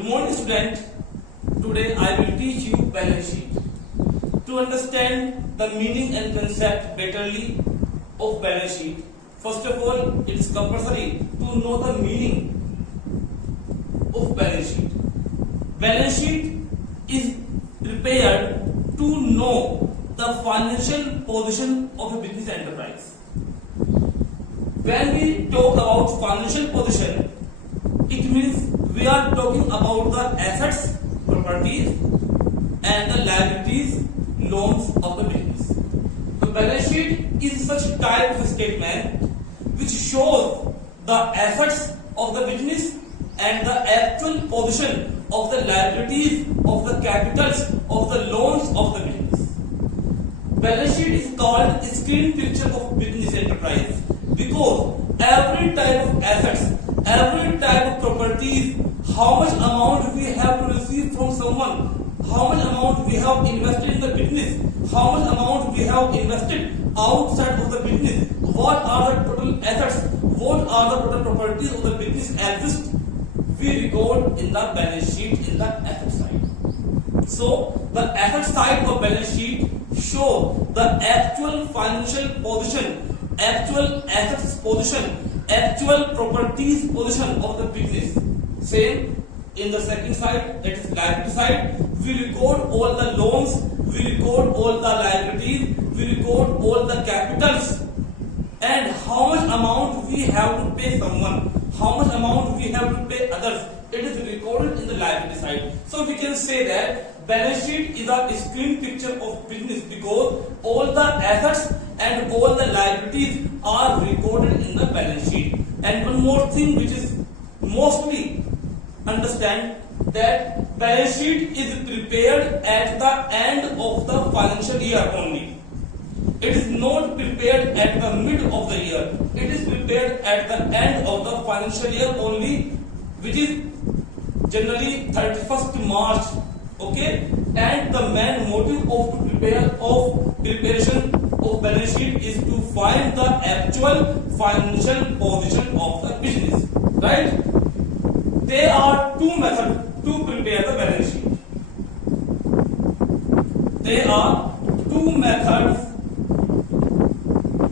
Good morning, student. Today I will teach you balance sheet. To understand the meaning and concept betterly of balance sheet, first of all, it is compulsory to know the meaning of balance sheet. Balance sheet is prepared to know the financial position of a business enterprise. When we talk about financial position, it means we are talking about the assets, properties, and the liabilities, loans of the business. The balance sheet is such a type of statement which shows the assets of the business and the actual position of the liabilities, of the capitals, of the loans of the business. Balance sheet is called a screen picture of business enterprise because every type of assets, every type of properties, how much amount we have to receive from someone, how much amount we have invested in the business, how much amount we have invested outside of the business, what are the total assets, what are the total properties of the business exist, we record in the balance sheet in the asset side. So the asset side of balance sheet show the actual financial position, actual assets position, actual properties position of the business. Same in the second side, that is liability side, we record all the loans, we record all the liabilities, we record all the capitals, and how much amount we have to pay someone, how much amount we have to pay others. It is recorded in the liability side. So we can say that balance sheet is a screen picture of business because all the assets and all the liabilities are recorded in the balance sheet. And one more thing which is mostly understand that balance sheet is prepared at the end of the financial year only. It is not prepared at the mid of the year. It is prepared at the end of the financial year only, which is generally 31st March. Okay, and the main motive of preparation of balance sheet is to find the actual financial position of the business. Right? There are two methods to prepare the balance sheet. There are two methods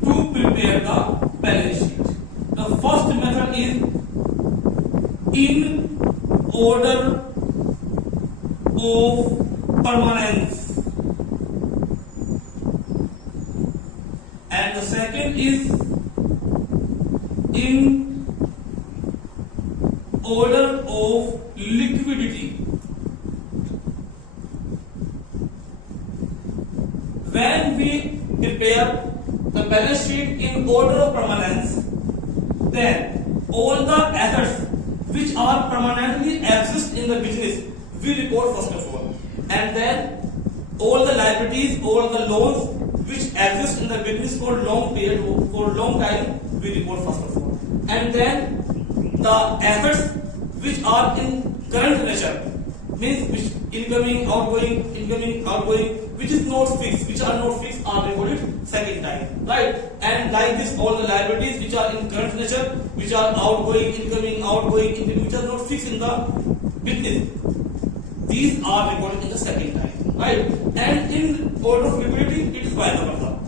to prepare the balance sheet. The first method is in order of permanence, and the second is in order of liquidity. When we prepare the balance sheet in order of permanence, then all the assets which are permanently exist in the business we record first of all, and then all the liabilities, all the loans which exist in the business for long period, for long time, we record first of all, and then the assets which are in current nature, means which incoming, outgoing, which is not fixed, which are not fixed, are recorded second time, right? And like this, all the liabilities which are in current nature, which are outgoing, incoming, which are not fixed in the business, these are recorded in the second time, right? And in order of liquidity, it is vice versa,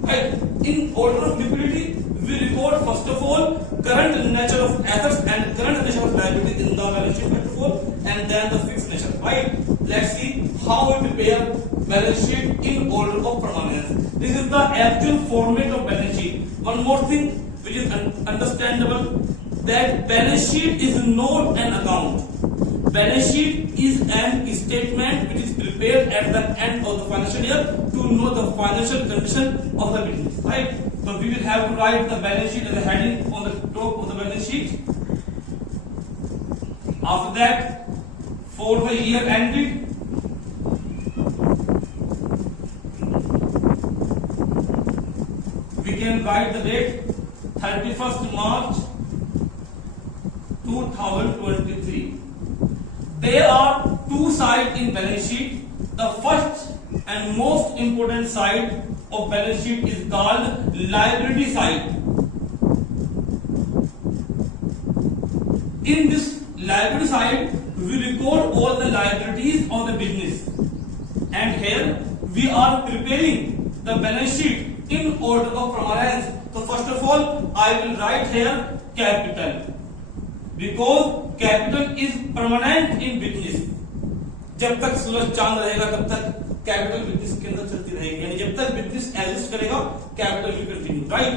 right? In order of liquidity, we record first of all current nature of assets and current nature of liabilities in the balance sheet first of all, and then the fixed nature, right? Let's see how we prepare balance sheet in order of permanence. This is the actual format of balance sheet. One more thing which is understandable, that balance sheet is not an account. Balance sheet is an statement which is prepared at the end of the financial year to know the financial condition of the business, right? So we will have to write the balance sheet as a heading on the top of the balance sheet. After that, for the year ended, we can write the date 31st March 2023. There are two sides in balance sheet. The first and most important side of balance sheet is called liability side. In this liability side, we record all the liabilities of the business, and here we are preparing the balance sheet in order of prominence. So first of all, I will write here capital, because capital is permanent in business. जब तक सूरज चांद रहेगा तब तक capital business के अंदर चलती रहेगी, यानी जब तक बिजनेस एग्जिस्ट करेगा capital will continue, right.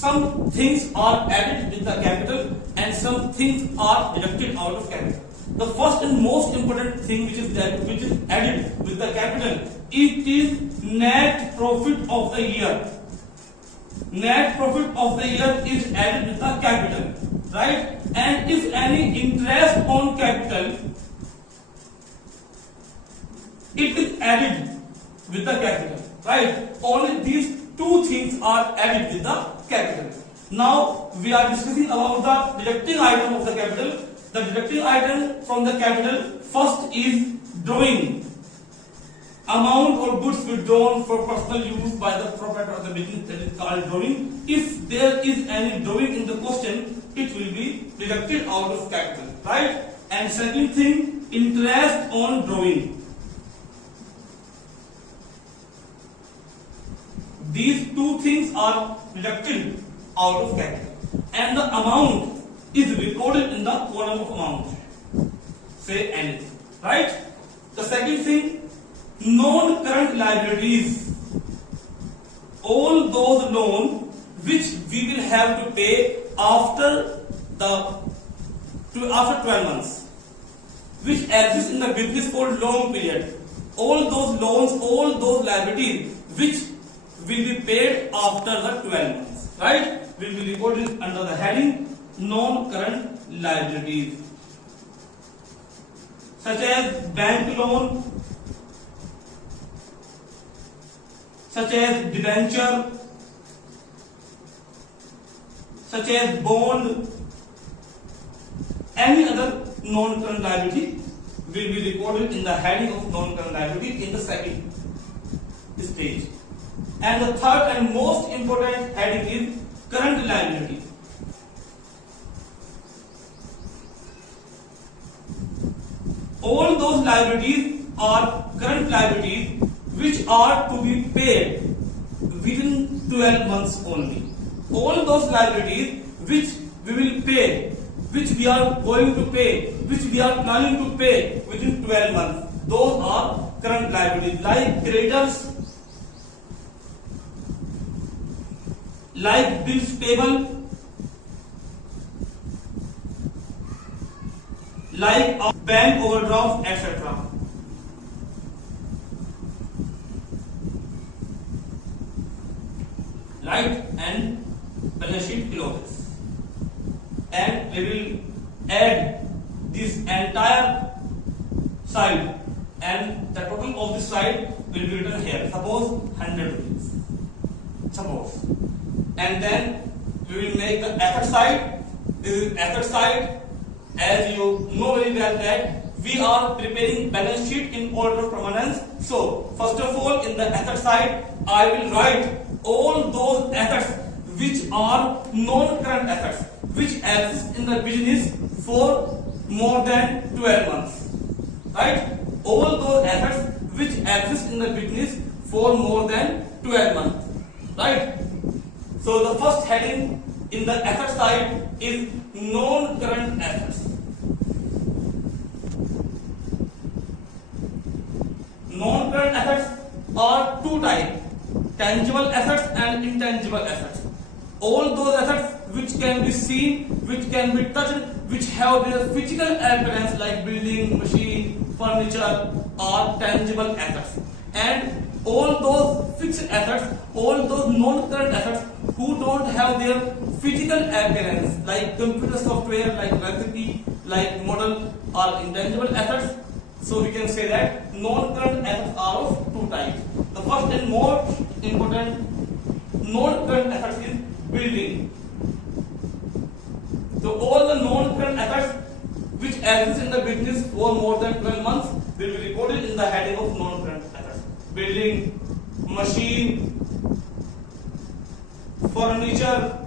Some things are added with the capital and some things are deducted out of capital. The first and most important thing which is added with the capital, it is net profit of the year. Net profit of the year is added with the capital, right? And if any interest on capital, it is added with the capital, right? Only these two things are added with the capital. Now we are discussing about the deducting item of the capital. The deducting item from the capital, first is drawing. Amount or goods withdrawn for personal use by the proprietor of the business, that is called drawing. If there is any drawing in the question, it will be deducted out of capital, right? And second thing, interest on drawing. These two things are deducted out of capital, and the amount is recorded in the column of amount. Say anything, right? The second thing, non-current liabilities. All those loans which we will have to pay after 12 months, which exist in the business for long period. All those loans, all those liabilities which will be paid after the 12 months, right? Will be recorded under the heading non-current liabilities, such as bank loan, such as debenture, such as bond. Any other non-current liability will be recorded in the heading of non-current liability in the second stage. And the third and most important heading is current liability. All those liabilities are current liabilities which are to be paid within 12 months only. All those liabilities which we will pay, which we are going to pay, which we are planning to pay within 12 months, those are current liabilities, like creditors, like bills payable, like bank overdraft, etc. Right? And balance sheet clauses. And we will add this entire side, and the total of this side will be written here. Suppose 100 rupees. Suppose. And then we will make the asset side. This is asset side. As you know very well that we are preparing balance sheet in order of prominence. So first of all, in the asset side, I will write all those assets which are non-current assets, which exist in the business for more than 12 months. Right? All those assets which exist in the business for more than 12 months. Right? So the first heading in the asset side is non-current assets. Non-current assets are two types: tangible assets and intangible assets. All those assets which can be seen, which can be touched, which have their physical appearance like building, machine, furniture, are tangible assets. And all those fixed assets, all those non-current assets who don't have their physical appearance like computer software, like recipe, like model, are intangible assets. So we can say that non-current assets are of two types. The first and most important non-current assets is building. So all the non-current assets which exist in the business for more than 12 months will be recorded in the heading of non-current assets. Building, machine, furniture,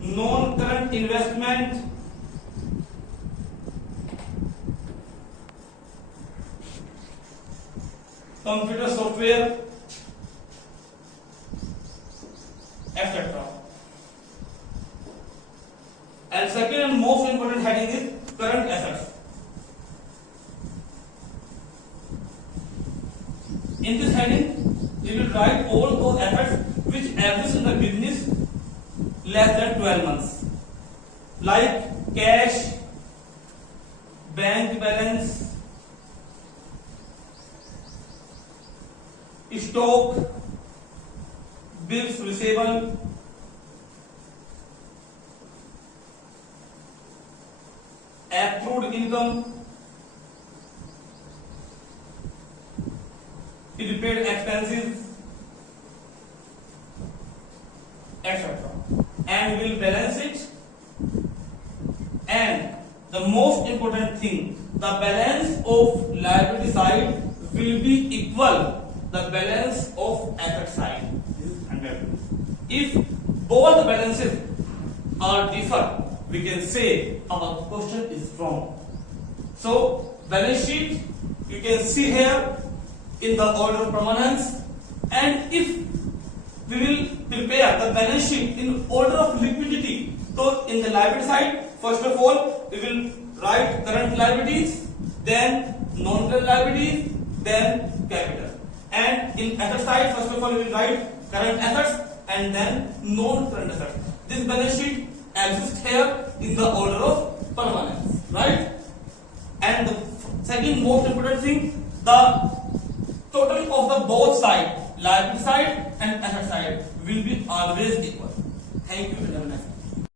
non-current investment, computer software, etc. And second and most important heading is current assets. In this heading, we will write all those assets which exist in the business less than 12 months, like cash, bank balance, stock, bills receivable, accrued income, prepaid expenses, etc. And we will balance it. And the most important thing, the balance of liability side will be equal the balance of asset side. This is 100. If both the balances are differ, we can say our question is wrong. So balance sheet you can see here in the order of permanence, and if we will prepare the balance sheet in order of liquidity, so in the liability side, first of all we will write current liabilities, then non-current liabilities, then capital. And in asset side, first of all we will write current assets and then non-current assets. This balance sheet exists here in the order of permanence, right? And the second most important thing, the total of the both side, liability side and asset side, will be always equal. Thank you and have a nice day.